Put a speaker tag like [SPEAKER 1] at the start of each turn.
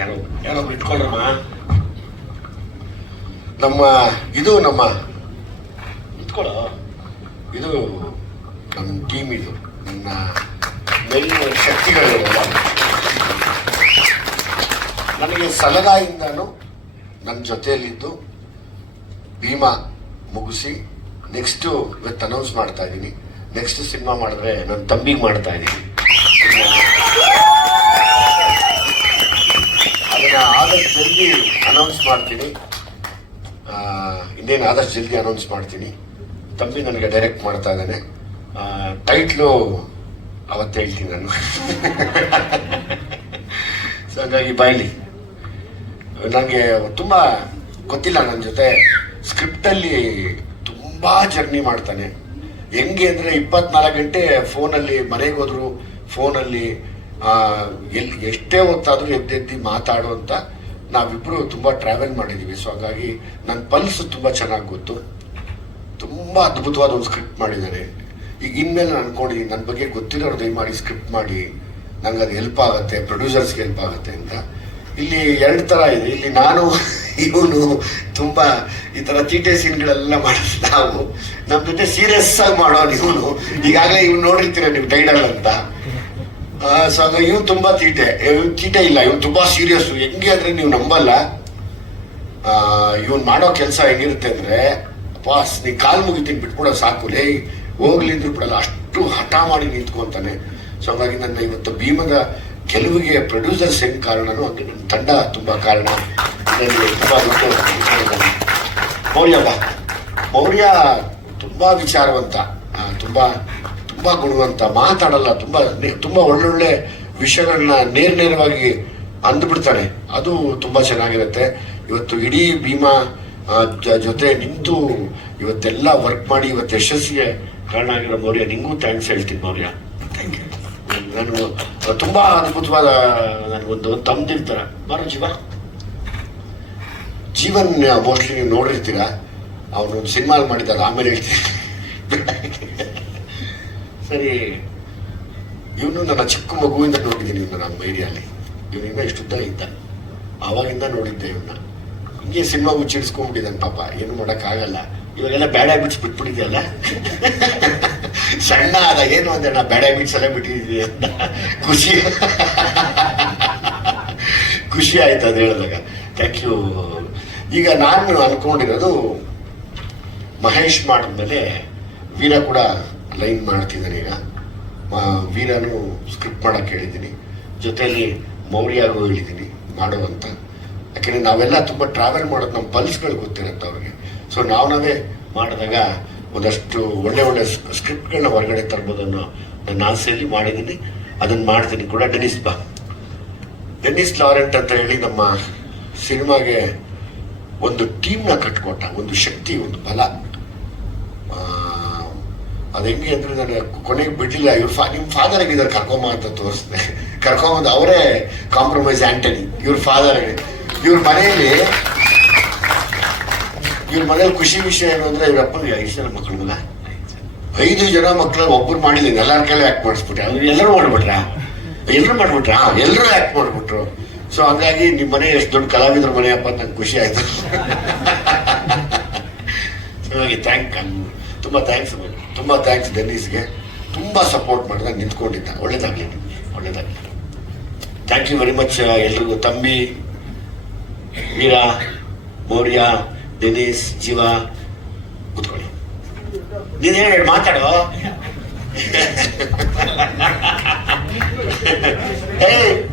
[SPEAKER 1] ಯಾರೋ ಯಾರೊಬ್ರು ಇಟ್ಕೊಳ್ರಮ್ಮ ನಮ್ಮ ಇದು ನಮ್ಮ ಇಟ್ಕೊಳ್ಳೋ ಇದು ನಮ್ಮ ಟೀಮ್ ಇದು. ನನ್ನ ಮೇಲಿನ ಶಕ್ತಿಗಳು ನನಗೆ ಸಲಗಾಯಿಂದನೂ ನನ್ನ ಜೊತೆಯಲ್ಲಿದ್ದು ಭೀಮಾ ಮುಗಿಸಿ ನೆಕ್ಸ್ಟು ಇವತ್ತು ಅನೌನ್ಸ್ ಮಾಡ್ತಾ ಇದ್ದೀನಿ. ನೆಕ್ಸ್ಟ್ ಸಿನಿಮಾ ಮಾಡಿದ್ರೆ ನನ್ನ ತಂಬಿಗೆ ಮಾಡ್ತಾ ಇದ್ದೀನಿ. ಆದಷ್ಟು ಜಲ್ದಿ ಅನೌನ್ಸ್ ಮಾಡ್ತೀನಿ. ಇನ್ನೇನು ಆದಷ್ಟು ಜಲ್ದಿ ಅನೌನ್ಸ್ ಮಾಡ್ತೀನಿ. ತಂಬಿ ನನಗೆ ಡೈರೆಕ್ಟ್ ಮಾಡ್ತಾ ಇದ್ದಾನೆ. ಟೈಟ್ಲು ಅವತ್ತು ಹೇಳ್ತೀನಿ ನಾನು. ಸೊ ಹಾಗಾಗಿ ಬಾಯ್ಲಿ ನನಗೆ ತುಂಬ ಗೊತ್ತಿಲ್ಲ ನನ್ನ ಜೊತೆ. ಸ್ಕ್ರಿಪ್ಟಲ್ಲಿ ತುಂಬ ಜರ್ನಿ ಮಾಡ್ತಾನೆ. ಹೆಂಗೆ ಅಂದರೆ ಇಪ್ಪತ್ನಾಲ್ಕು ಗಂಟೆ ಫೋನಲ್ಲಿ ಮನೆಗೆ ಹೋದ್ರು ಫೋನಲ್ಲಿ ಎಲ್ಲಿ ಎಷ್ಟೇ ಹೊತ್ತಾದರೂ ಎದ್ದೆದ್ದಿ ಮಾತಾಡುವಂತ ನಾವಿಬ್ಬರು ತುಂಬ ಟ್ರಾವೆಲ್ ಮಾಡಿದ್ದೀವಿ ಸೊ ಹಾಗಾಗಿ ನನ್ನ ಪಲ್ಸ್ ತುಂಬ ಚೆನ್ನಾಗಿ ಗೊತ್ತು. ತುಂಬ ಅದ್ಭುತವಾದ ಒಂದು ಸ್ಕ್ರಿಪ್ಟ್ ಮಾಡಿದ್ದಾರೆ. ಈಗ ಇನ್ಮೇಲೆ ನಾನು ಅನ್ಕೊಂಡಿದ್ದೀನಿ ನನ್ನ ಬಗ್ಗೆ ಗೊತ್ತಿರೋರು ದಯಮಾಡಿ ಸ್ಕ್ರಿಪ್ಟ್ ಮಾಡಿ. ನಂಗೆ ಅದು ಹೆಲ್ಪ್ ಆಗುತ್ತೆ ಪ್ರೊಡ್ಯೂಸರ್ಸ್ಗೆ ಹೆಲ್ಪ್ ಆಗುತ್ತೆ ಅಂತ. ಇಲ್ಲಿ ಎರಡು ಥರ ಇದೆ. ಇಲ್ಲಿ ನಾನು, ಇವನು ತುಂಬ ಈ ಥರ ತೀಟೆ ಸೀನ್ಗಳೆಲ್ಲ ಮಾಡೋದು ನಾವು. ನಮ್ಮ ಜೊತೆ ಸೀರಿಯಸ್ ಆಗಿ ಮಾಡೋನು ಇವನು. ಈಗಾಗಲೇ ಇವ್ನು ನೋಡಿರ್ತೀರ ನೀವು ಟೈಡಲ್ ಅಂತ. ಸೊ ತುಂಬಾ ತೀಟೆ. ತೀಟೆ ಇಲ್ಲ, ಇವ್ನು ತುಂಬಾ ಸೀರಿಯಸ್ ಹೆಂಗೆ ಅಂದ್ರೆ ನೀವು ನಂಬಲ್ಲ? ಇವನ್ ಮಾಡೋ ಕೆಲಸ ಹೆಂಗಿರುತ್ತೆ ಅಂದ್ರೆ, ಬಾಸ್ ನೀ ಕಾಲ್ ಮುಗಿತೀನಿ, ಬಿಟ್ಬಿಡೋ ಸಾಕು. ಲೇ ಹೋಗ್ಲಿದ್ರು ಬಿಡಲ್ಲ, ಅಷ್ಟು ಹಠ ಮಾಡಿ ನಿಂತ್ಕೊಂತಾನೆ ಸೊ ಹಾಗಾಗಿ ನನ್ನ ಇವತ್ತು ಭೀಮದ ಗೆಲುವಿಗೆ ಪ್ರೊಡ್ಯೂಸರ್ಸ್ ಹೆಂಗ್ ಕಾರಣನೋ ಹಂಗೆ ನನ್ನ ತಂಡ ತುಂಬಾ ಕಾರಣ. ತುಂಬಾ ಮೌರ್ಯ ಬಾ. ಮೌರ್ಯ ತುಂಬಾ ವಿಚಾರವಂತ. ತುಂಬಾ ತುಂಬಾ ಗುಣವಂತ ಮಾತಾಡಲ್ಲ ತುಂಬಾ ತುಂಬ ಒಳ್ಳೊಳ್ಳೆ ವಿಷಯಗಳನ್ನ ನೇರ ನೇರವಾಗಿ ಅಂದ್ಬಿಡ್ತಾನೆ. ಅದು ತುಂಬಾ ಚೆನ್ನಾಗಿರುತ್ತೆ. ಇವತ್ತು ಇಡೀ ಭೀಮಾ ಜೊತೆ ನಿಂತು ಇವತ್ತೆಲ್ಲ ವರ್ಕ್ ಮಾಡಿ ಇವತ್ತು ಯಶಸ್ಸಿಗೆ ಕಾರಣ ಆಗಿರೋ ಮೌರ್ಯ. ನಿಂಗೂ ಥ್ಯಾಂಕ್ಸ್ ಹೇಳ್ತೀನಿ ಮೌರ್ಯ. ಥ್ಯಾಂಕ್ ಯು ನಾನು ತುಂಬಾ ಅದ್ಭುತವಾದ ನನಗೊಂದು ತಮ್ದಿರ್ತಾರ ಬಾರೋ ಜೀವ. ಜೀವನ್ ಮೋಸ್ಟ್ಲಿ ನೀವು ನೋಡಿರ್ತೀರ. ಅವನು ಸಿನಿಮಾ ಮಾಡಿದ್ದಾರೆ. ಆಮೇಲೆ ಹೇಳ್ತೀನಿ. ಸರಿ. ಇವನು ನನ್ನ ಚಿಕ್ಕ ಮಗುವಿಂದ ನೋಡಿದ್ದೀನಿ ಇವನ್ನ ನಮ್ಮ ಮೈಡಿಯಲ್ಲಿ ಇವನಿಂದ ಇಷ್ಟುದ್ದ ಇದ್ದ. ಆವಾಗಿಂದ ನೋಡಿದ್ದೆ ಇವನ್ನ. ಹಿಂಗೆ ಸಿನಿಮಾ ಮುಚ್ಚಿಡ್ಸ್ಕೊಂಡ್ಬಿಟ್ಟಿದ್ದಾನೆ ಪಾಪ. ಏನು ಮಾಡೋಕ್ಕಾಗಲ್ಲ. ಇವಾಗೆಲ್ಲ ಬ್ಯಾಡ್ ಹ್ಯಾಬಿಟ್ಸ್ ಬಿಟ್ಬಿಟ್ಟಿದೆಯಲ್ಲ? ಸಣ್ಣ ಅದ ಏನು ಅಂದ್ರೆ ನಾ ಬ್ಯಾಡ್ ಹ್ಯಾಬಿಟ್ಸ್ ಎಲ್ಲ ಬಿಟ್ಟಿದ್ದೀವಿ ಅಂತ. ಖುಷಿ. ಖುಷಿ ಆಯ್ತು ಅದು ಹೇಳಿದಾಗ. ಥ್ಯಾಂಕ್ ಯು ಈಗ ನಾನು ಅನ್ಕೊಂಡಿರೋದು ಮಹೇಶ್ ಮಾಡಿದ್ಮೇಲೆ ವೀರ ಕೂಡ ಲೈನ್ ಮಾಡ್ತಿದ್ದಾನೆ ಈಗ. ವೀರಾನು ಸ್ಕ್ರಿಪ್ಟ್ ಮಾಡಕ್ಕೆ ಹೇಳಿದ್ದೀನಿ. ಜೊತೆಯಲ್ಲಿ ಮೌರ್ಯಾಗೂ ಹೇಳಿದ್ದೀನಿ ಮಾಡುವಂತ ಯಾಕೆಂದರೆ ನಾವೆಲ್ಲ ತುಂಬ ಟ್ರಾವೆಲ್ ಮಾಡೋದು ನಮ್ಮ ಪಲ್ಸ್ಗಳು ಗೊತ್ತಿರುತ್ತೆ ಅವ್ರಿಗೆ. ಸೊ ನಾವು ನಾವೇ ಮಾಡಿದಾಗ ಒಂದಷ್ಟು ಒಳ್ಳೆ ಒಳ್ಳೆ ಸ್ಕ್ರಿಪ್ಟ್ಗಳನ್ನ ಹೊರಗಡೆ ತರ್ಬೋದು ಅನ್ನೋ ನನ್ನ ಆಸೆಯಲ್ಲಿ ಮಾಡಿದ್ದೀನಿ. ಅದನ್ನು ಮಾಡ್ತೀನಿ ಕೂಡ ಡೆನಿಸ್ ಬಾ. ಡೆನಿಸ್ ಲಾರೆಂಟ್ ಅಂತ ಹೇಳಿ ನಮ್ಮ ಸಿನಿಮಾಗೆ ಒಂದು ಟೀಮ್ನ ಕಟ್ಕೊಟ್ಟ, ಒಂದು ಶಕ್ತಿ, ಒಂದು ಬಲ. ಅದು ಹೆಂಗೆ ಅಂದ್ರೆ ನಾನು ಕೊನೆಗೆ ಬಿಡ್ಲಿಲ್ಲ. ಇವ್ರ ಫಾ ನಿಮ್ಮ ಫಾದರ್ ಆಗಿದ್ದಾರೆ ಕರ್ಕೊಂಬ ಅಂತ ತೋರಿಸ್ದೆ. ಕರ್ಕೊಂಬಂದು ಅವರೇ ಕಾಂಪ್ರಮೈಸ್ ಆಂಟನಿ. ಇವ್ರ ಫಾದರ್ ಇವ್ರ ಮನೆಯಲ್ಲಿ ಇವ್ರ ಮನೇಲಿ ಖುಷಿ ವಿಷಯ ಏನು ಅಂದ್ರೆ ಇವ್ರ ಅಪ್ಪನಿಗೆ ಐದು ಜನ ಐದು ಜನ ಮಕ್ಕಳು ಒಬ್ಬರು ಮಾಡಿದ್ದೀನಿ. ಎಲ್ಲರ ಕೈಲಿ ಆ್ಯಕ್ಟ್ ಮಾಡಿಸ್ಬಿಟ್ರೆ. ಅವ್ರು ಎಲ್ಲರೂ ಮಾಡ್ಬಿಟ್ರಾ? ಎಲ್ಲರೂ ಮಾಡ್ಬಿಟ್ರಾ? ಎಲ್ಲರೂ ಆ್ಯಕ್ಟ್ ಮಾಡ್ಬಿಟ್ರು. ಸೊ ಹಂಗಾಗಿ ನಿಮ್ಮ ಮನೆ ಎಷ್ಟು ದೊಡ್ಡ ಕಲಾವಿದ್ರ ಮನೆ ಅಪ್ಪ ಅಂತ ನಂಗೆ ಖುಷಿ ಆಯ್ತು. ಹಾಗೆ ಥ್ಯಾಂಕ್ ತುಂಬ ಥ್ಯಾಂಕ್ಸ್ ತುಂಬ ಥ್ಯಾಂಕ್ಸ್ ಡೆನ್ನಿಸ್ಗೆ ತುಂಬ ಸಪೋರ್ಟ್ ಮಾಡಿದ, ನಿಂತ್ಕೊಂಡಿದ್ದ. ಒಳ್ಳೇದಾಗಲಿ. ಒಳ್ಳೇದಾಗಲಿ. ಥ್ಯಾಂಕ್ ಯು ವೆರಿ ಮಚ್ ಎಲ್ರಿಗೂ. ತಂಬಿ ಮೀರಾ ಮೌರ್ಯ ಡೆನೀಸ್ ಜೀವ, ಕೂತ್ಕೊಳ್ಳಿ. ನೀನು ಹೇಳಿ ಮಾತಾಡೋ. ಏ